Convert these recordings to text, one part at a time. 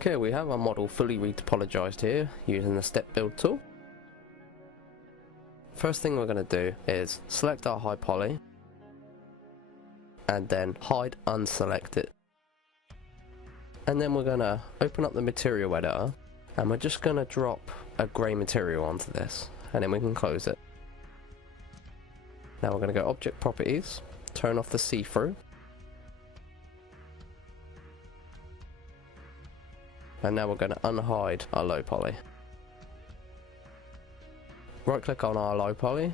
Okay, we have our model fully retopologized here using the StepBuild tool. First thing we're going to do is select our high poly and then hide unselect it. And then we're going to open up the material editor and we're just going to drop a grey material onto this, and then we can close it. Now we're going to go Object Properties, turn off the see-through, and now we're going to unhide our low poly. Right click on our low poly,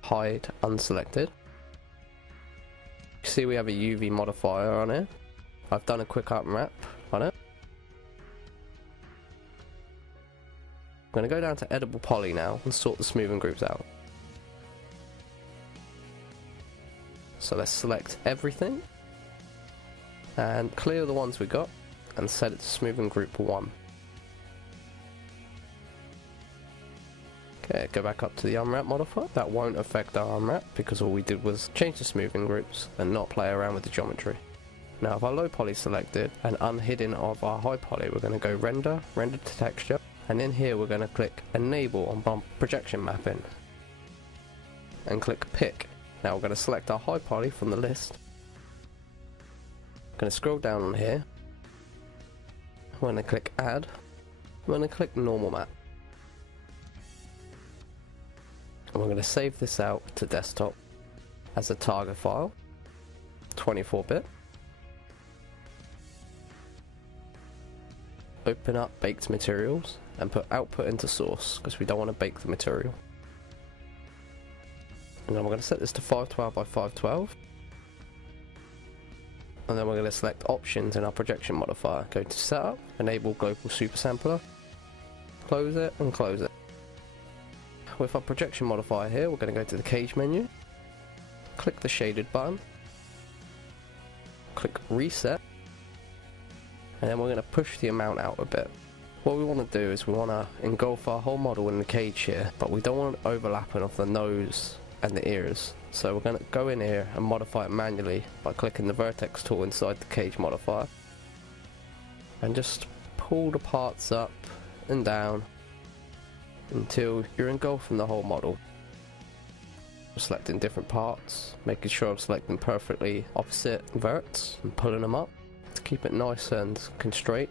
hide unselected. You see we have a UV modifier on it. I've done a quick unwrap on it. I'm going to go down to Edible Poly now and sort the smoothing groups out. So let's select everything and clear the ones we got and set it to smoothing group 1. Okay, go back up to the unwrap modifier. That won't affect our unwrap because all we did was change the smoothing groups and not play around with the geometry. Now if our low poly selected and unhidden of our high poly, we're going to go render to texture, and in here we're going to click enable on projection mapping and click pick. Now we're going to select our high poly from the list. I'm going to scroll down on here. I'm going to click add. I'm going to click normal map. And we're going to save this out to desktop as a target file, 24-bit. Open up baked materials and put output into source because we don't want to bake the material. And then we're going to set this to 512 by 512. And then we're going to select options in our projection modifier. Go to setup, enable global super sampler, close it and close it. With our projection modifier here, we're going to go to the cage menu, click the shaded button, click reset, and then we're going to push the amount out a bit. What we want to do is we want to engulf our whole model in the cage here, but we don't want overlapping of the nose and the ears. So we're going to go in here and modify it manually by clicking the vertex tool inside the cage modifier and just pull the parts up and down until you're engulfing the whole model. I'm selecting different parts, making sure I'm selecting perfectly opposite verts and pulling them up to keep it nice and constrained.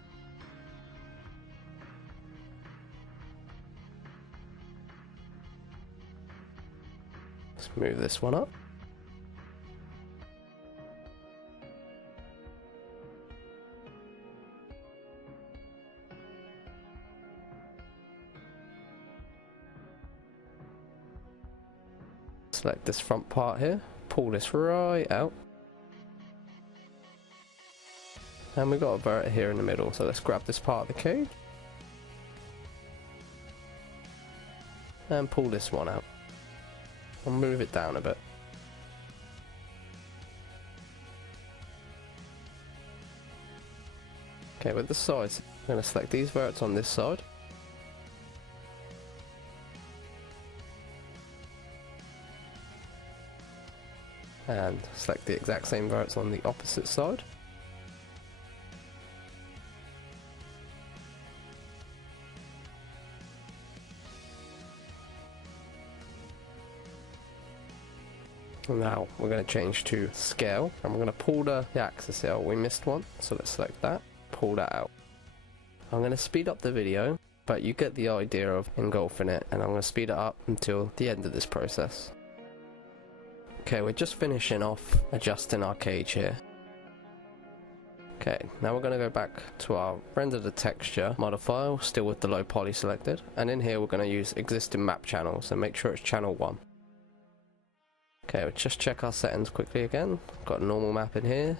Let's move this one up. Select this front part here, pull this right out. And we've got a vert here in the middle, so let's grab this part of the cage and pull this one out. I'll move it down a bit. Okay, with the sides, I'm going to select these verts on this side. And select the exact same verts on the opposite side. Now we're going to change to scale and we're going to pull the axis out. We missed one, so let's select that, pull that out. I'm going to speed up the video, but you get the idea of engulfing it, and I'm going to speed it up until the end of this process. Okay, we're just finishing off adjusting our cage here. Okay, now we're going to go back to our render the texture modifier, still with the low poly selected, and in here we're going to use existing map channels and make sure it's channel 1. Okay, we'll just check our settings quickly again. Got a normal map in here,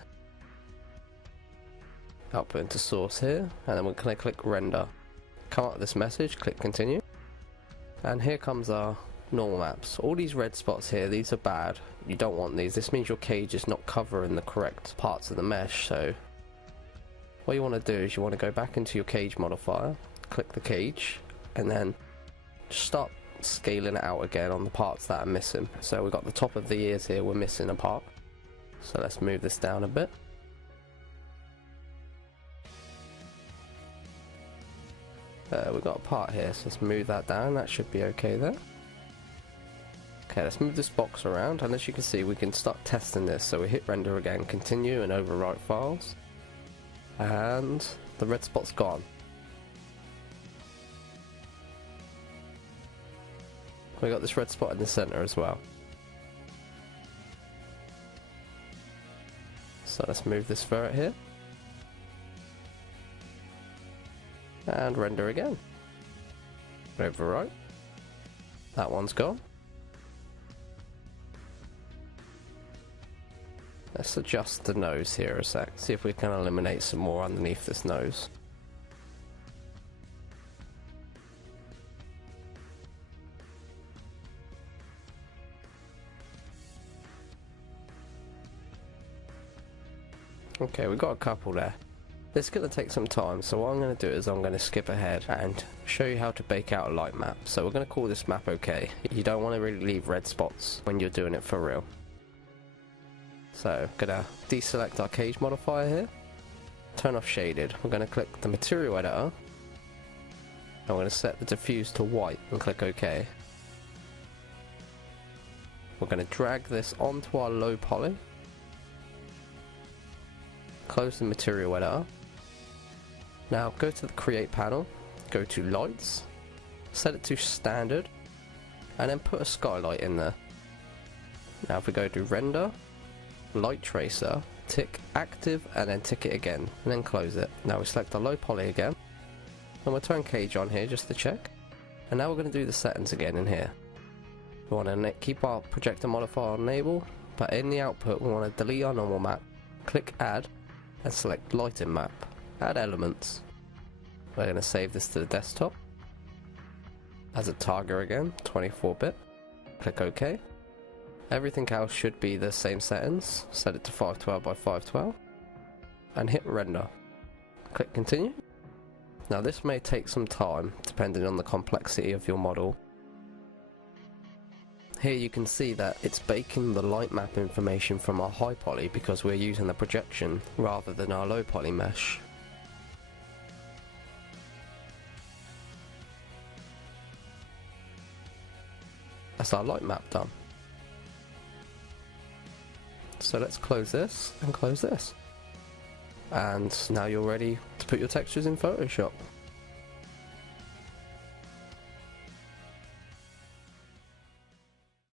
output into source here, and then we're going to click render. Come up with this message, click continue, and here comes our normal maps. All these red spots here, these are bad. You don't want these. This means your cage is not covering the correct parts of the mesh. So what you want to do is you want to go back into your cage modifier, click the cage, and then just start scaling it out again on the parts that are missing. So we've got the top of the ears here, we're missing a part. So let's move this down a bit. We've got a part here, so let's move that down. That should be okay there. Okay, let's move this box around, and as you can see, we can start testing this. So we hit render again, continue, and overwrite files, and the red spot's gone. We got this red spot in the center as well. So let's move this vert here, and render again. Overwrite. That one's gone. Let's adjust the nose here a sec, see if we can eliminate some more underneath this nose. Okay, we've got a couple there. This is going to take some time, so what I'm going to do is I'm going to skip ahead and show you how to bake out a light map. So we're going to call this map OK. You don't want to really leave red spots when you're doing it for real. So, gonna deselect our cage modifier here, turn off shaded. We're gonna click the material editor, and we're gonna set the diffuse to white and click OK. We're gonna drag this onto our low poly, close the material editor. Now go to the create panel, go to lights, set it to standard, and then put a skylight in there. Now if we go to render, light tracer, tick active, and then tick it again, and then close it. Now we select our low poly again, and we'll turn cage on here just to check. And now we're going to do the settings again in here. We want to keep our projector modifier on enable, but in the output we want to delete our normal map, click add, and select lighting map, add elements. We're going to save this to the desktop as a target again, 24-bit, click OK. Everything else should be the same settings. Set it to 512 by 512 and hit render. Click continue. Now this may take some time depending on the complexity of your model. Here you can see that it's baking the light map information from our high poly because we're using the projection rather than our low poly mesh. That's our light map done. So let's close this and close this. And now you're ready to put your textures in Photoshop.